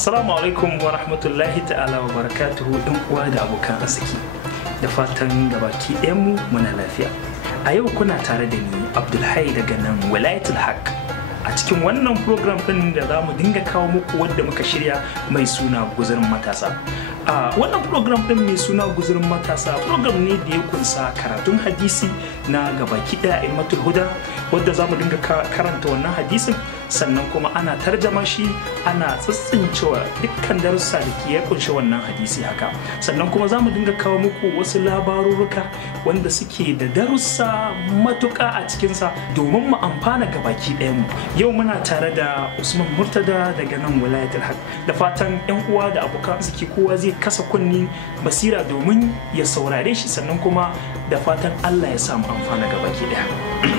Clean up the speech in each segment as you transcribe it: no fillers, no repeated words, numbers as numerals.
Assalamu alaikum wa rahmatullahi ta'ala wa barakatuhu ɗan uwa da abokan arziki. Da fatan gabaki ɗayanmu muna lafiya. A yau kuna tare da ni Abdulhai daga nan Wilayatul a cikin wannan program ɗin da za mu dinga kawo muku wadda muka shirya mai suna Guzirin Matasa. Wannan program ɗin mai suna Guzirin Matasa program ne da ya kunsa karatun hadisi na gabaki ɗaya ilmatul huda wadda za mu dinga karanta wannan hadisin, sannan kuma ana tarjama shi, ana tsitsincewa dukkan darussa da ke ya kunshi wannan hadisi haka. Sannan kuma za mu dinga kawo muku wasu labarurruka wanda suke da darussa matuƙa a cikinsa domin mu amfana gabaki ɗayanmu. Yau muna tare da Usman Murtada daga nan Wilayatul. Da fatan 'yan uwa da abokan arziki kowa zai kasa kunni basira domin ya saurare shi, sannan kuma da fatan Allah ya samu amfana gabaki ɗaya.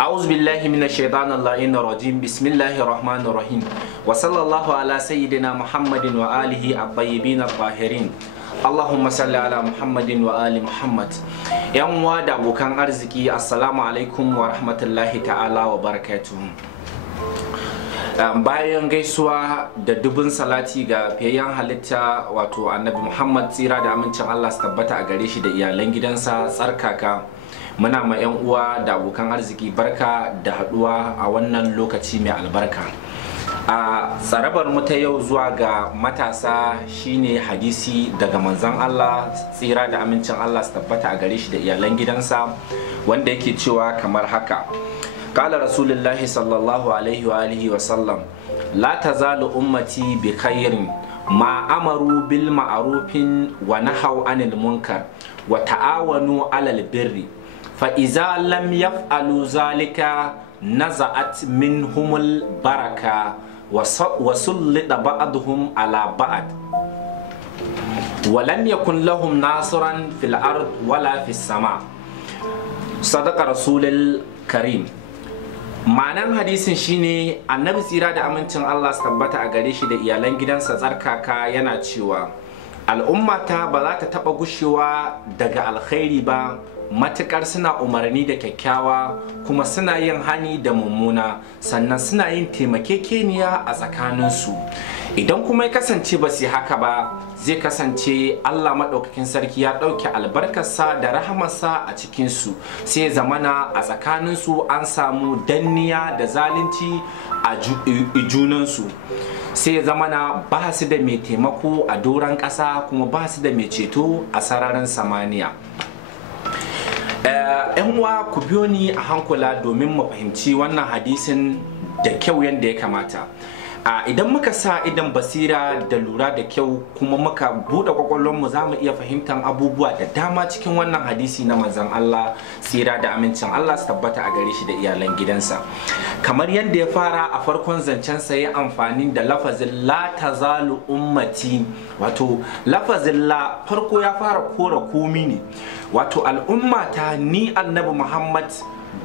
أعوذ بالله من الشيطان اللعين الرجيم بسم الله الرحمن الرحيم وصلى الله على سيدنا محمد وآله الطيبين الطاهرين اللهم صل على محمد وآل محمد. yan uwa da abokan arziki assalamu alaikum wa rahmatullahi ta'ala wa barakatuhu. Bayan gaisuwa da dubun salati ga fiyayyen halitta wato annabi Muhammad, tsira da amincin Allah su tabbata a gare shi da iyalan gidansa tsarkaka, muna ma 'yan uwa da abokan arziki barka da haduwa a wannan lokaci mai albarka. A tsarabar mu ta yau zuwa ga matasa shine hadisi daga manzon Allah, tsira da amincin Allah su tabbata a gare shi da iyalan gidansa, wanda yake cewa kamar haka: qala rasulullahi sallallahu alaihi wa alihi wa sallam, la tazalu ummati bi khairin ma amaru bil ma'rufin wa nahaw anil munkar wa ta'awanu alal birri فإذا لم يفعلوا ذلك نزعت منهم البركة وسلط بعضهم على بعض ولم يكن لهم ناصرا في الأرض ولا في السماء. صدق رسول الكريم. ma'anan hadisin shine annabi tsira da amincin Allah su tabbata a gare shi da iyalan gidansa tsarkaka yana cewa al'ummata ba za ta taba gushewa daga alkhairi ba matukar suna umarni da kyakkyawa kuma suna yin hani da mummuna, sannan suna yin taimakekeniya a tsakaninsu. Idan kuma ya kasance ba su haka ba, zai kasance Allah maɗaukakin sarki ya ɗauke albarkarsa da rahamarsa a cikinsu, sai zamana a tsakaninsu an samu danniya da zalunci a junansu, sai zamana ba su da mai taimako a doron ƙasa kuma ba su da mai ceto a sararin samaniya. Yan uwa ku biyo ni a hankula domin mu fahimci wannan hadisin da kyau yadda ya kamata. Idan muka sa idan basira da lura da kyau kuma muka buɗe kwakwalwarmu, za mu iya fahimtar abubuwa da dama cikin wannan hadisi na manzon Allah, tsira da amincin Allah su tabbata a gare shi da iyalan gidansa. Kamar yadda ya fara a farkon zancensa, ya amfani da lafazin la tazalu ummati, wato lafazin la farko ya fara kora komi ne, wato al'ummata ni annabi Muhammad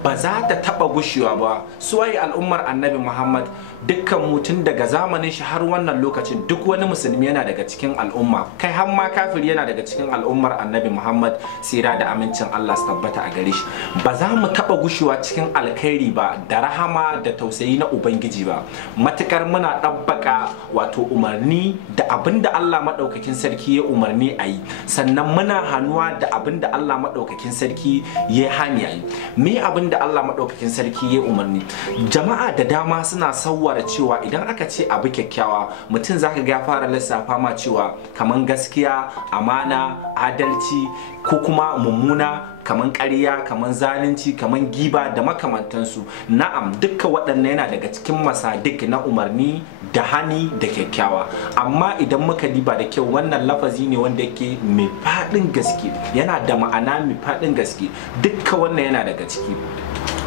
ba za ta taba gushewa ba. Suwaye al'ummar annabi Muhammad? Dukkan mutum daga zamanin shi har wannan lokacin, duk wani musulmi yana daga cikin al'umma, kai har ma kafiri yana daga cikin al'ummar annabi Muhammad, tsira da amincin Allah su tabbata a gare shi. Ba za mu taba gushewa cikin alkhairi ba da rahama da tausayi na ubangiji ba matukar muna ɗabbaka wato umarni da abinda Allah madaukakin sarki ya umarni a yi, sannan muna hannuwa da abinda Allah madaukakin sarki ya hani a yi. Me abinda Allah madaukakin sarki ya umarni? Jama'a da dama suna sauwara cewa idan aka ce abu kyakkyawa, mutum zaka ga fara lissafa ma cewa kaman gaskiya, amana, adalci, ko kuma mummuna kaman ƙarya, kaman zalunci, kaman giba da makamantansu. Na'am, dukkan waɗannan yana daga cikin masadik na umarni da hani da kyakkyawa, amma idan muka diba da kyau, wannan lafazi ne wanda yake mai faɗin gaske, yana da ma'ana mai faɗin gaske. Dukkan wannan yana daga ciki,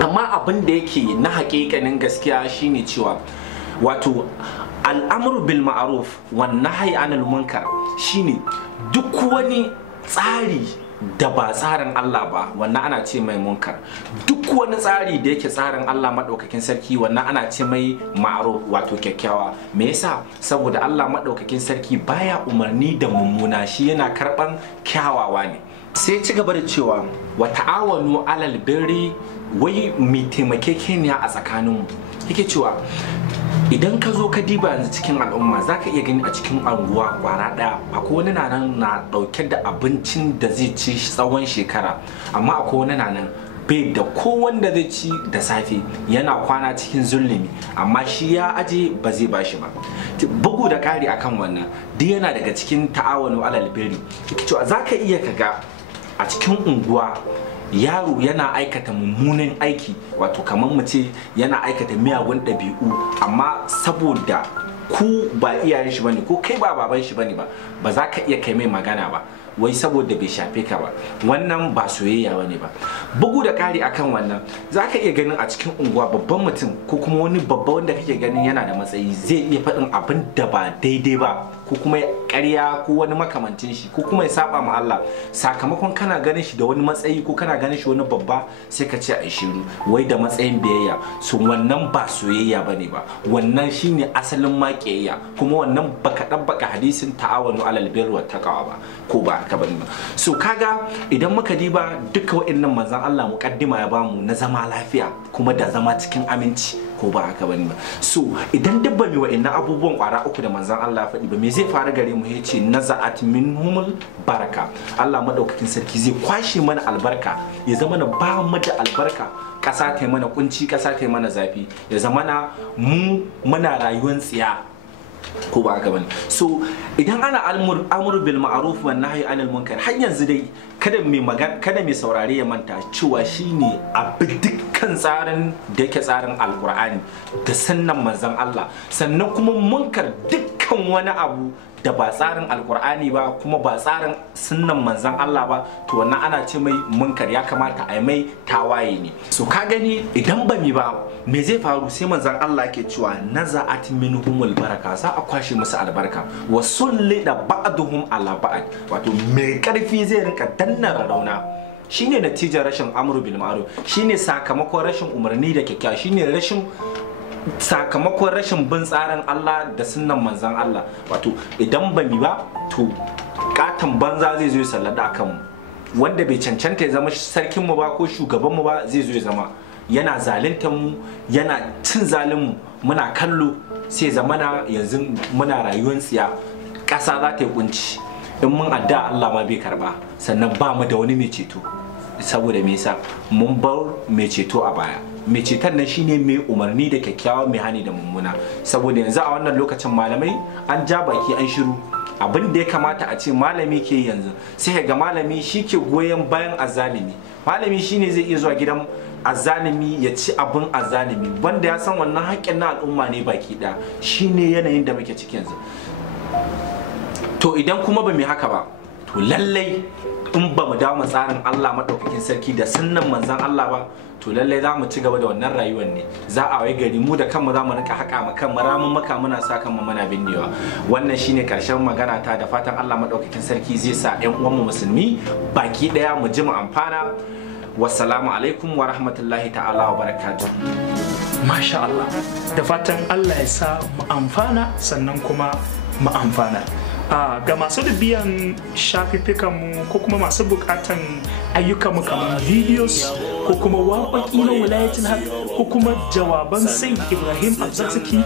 amma abin da yake na haƙiƙanin gaskiya shine cewa wato al'amru bil ma'ruf wan nahyi anil munkar shine duk wani tsari da ba tsarin Allah ba, wannan ana ce mai munkar. Duk wani tsari da yake tsarin Allah madaukakin sarki, wannan ana ce mai ma'ruf, wato kyakkyawa. Me yasa? Saboda Allah madaukakin sarki baya umarni da mummuna, shi yana karban kyawawa ne. Sai ci gaba da cewa wa ta'awanu alal birri, wai mu taimakekeniya a tsakaninmu. Yake cewa idan ka zo ka diba yanzu cikin al'umma za ka iya gani a cikin anguwa kwara ɗaya akwai wani nan na ɗauke da abincin da zai ci tsawon shekara, amma akwai wani nan bai da ko wanda zai ci da safe, yana kwana cikin zulumi, amma shi ya aje ba zai bashi ba. Bugu da ƙari akan wannan duk yana daga cikin ta'awanu alal birri. Za ka iya kaga a cikin unguwa yaro yana aikata mummunan aiki, wato kamar mu ce yana aikata miyagun ɗabi'u, amma saboda ku ba iyayen shi bane ko kai ba baban shi bane ba za ka iya kai mai magana ba, wai saboda bai shafe ka ba. Wannan ba soyayya bane ba. Bugu da ƙari akan wannan za ka iya ganin a cikin unguwa babban mutum ko kuma wani babba wanda kake ganin yana da matsayi zai iya faɗin abin da ba daidai ba, ko kuma ƙarya ko wani makamancin shi, ko kuma ya saba ma Allah, sakamakon kana ganin shi da wani matsayi ko kana ganin shi wani babba sai ka ce ai shiru wai da matsayin biyayya. So wannan ba soyayya bane ba, wannan shine asalin maƙiyayya, kuma wannan baka dabbaka hadisin ta'awanu alal birri wat taqwa ba, ko ba haka bane ba. So kaga idan muka diba duka wa'annan manzon Allah muqaddima ya bamu na zama lafiya kuma da zama cikin aminci, ko ba haka bane ba. So idan duk ba mi wa'annan abubuwan kwara uku da manzon Allah ya faɗi ba, me zai faru gare mu? Yace naza'at minhumul baraka, Allah madaukakin sarki zai kwashe mana albarka, ya zama na ba mu da albarka, ƙasa ta mana kunci, ƙasa ta mana zafi, ya zama na mu muna rayuwar tsiya, ko ba haka bane. So idan ana amru bil ma'ruf wan nahyi anil munkar, har yanzu dai kada mai saurare ya manta cewa shine abin dukkan tsarin da yake tsarin alkur'ani da sannan manzon Allah, sannan kuma munkar dukkan wani abu da ba tsarin alkur'ani ba kuma ba tsarin sunnan manzon Allah ba, to wannan ana ce mai munkar, ya kamata a yi mai tawaye ne. So ka gani idan ba mi ba me zai faru? Sai manzon Allah ke cewa naza'at minhumul baraka, za a kwashe musu albarka, wa sullida ba'duhum ala ba'd, wato mai karfi zai rinka danna rauna. Shine natijar rashin amru bil ma'ruf, shine sakamakon rashin umarni da kyakkyawa, shine sakamakon rashin bin tsarin Allah da sunnan manzon Allah. Wato idan ba mi ba to katan banza zai zo ya sallada akan mu, wanda bai cancanta ya zama sarkin mu ba ko shugaban mu ba zai zo ya zama yana zaluntar mu, yana cin zalin mu, muna kallo, sai zamana yanzu muna rayuwar tsiya, ƙasa za ta yi kunci, in mun adda Allah ma bai karba, sannan ba mu da wani mai ceto. Saboda me yasa? Mun bar mai ceto a baya. Mai ceton nan shine mai umarni da kyakkyawa, mai hani da mummuna. Saboda yanzu a wannan lokacin malamai an ja baki an shiru, abin da ya kamata a ce malami ke yanzu sai ga malami shi ke goyon bayan azzalimi. Malami shine zai iya zuwa gidan azzalimi ya ci abin azzalimi, wanda ya san wannan haƙƙin na al'umma ne baki ɗaya. Shine yanayin da muke ciki yanzu. To idan kuma ba mu haka ba, to lallai in ba mu dawo tsarin Allah madaukakin sarki da sunnan manzon Allah ba, to lallai za mu ci gaba da wannan rayuwar ne. Za a wai gari mu da kanmu za mu rinka haƙa mu kan ramin maka muna sa kanmu muna binnewa. Wannan shine karshen magana ta, da fatan Allah madaukakin sarki zai sa ƴan uwanmu musulmi baki ɗaya mu ji mu amfana. Wassalamu alaikum wa rahmatullahi ta'ala wa barakatuh. Masha Allah, da fatan Allah ya sa mu amfana sannan kuma mu amfana. Ga masu da biyan shafifikanmu ko kuma masu bukatan ayyukanmu kamar videos ko kuma waƙoƙi na wilayatul haq ko kuma jawaban sai Ibrahim Abzakzaki,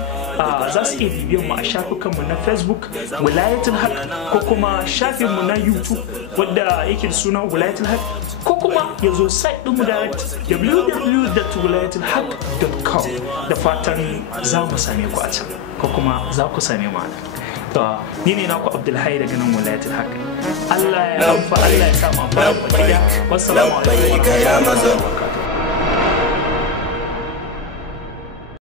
za su iya bibiyan mu a shafukanmu na Facebook wilayatul haq, ko kuma shafinmu na YouTube wadda yake da suna wilayatul haq, ko kuma ya zo site ɗinmu da www.wilayatulhaq.com. da fatan za mu same ku a can, ko kuma za ku same mu a nan. Ni ne naku Abdulhai daga nan Wilayatul Haq. Allah ya samu amfani. Wassalamu alaikum.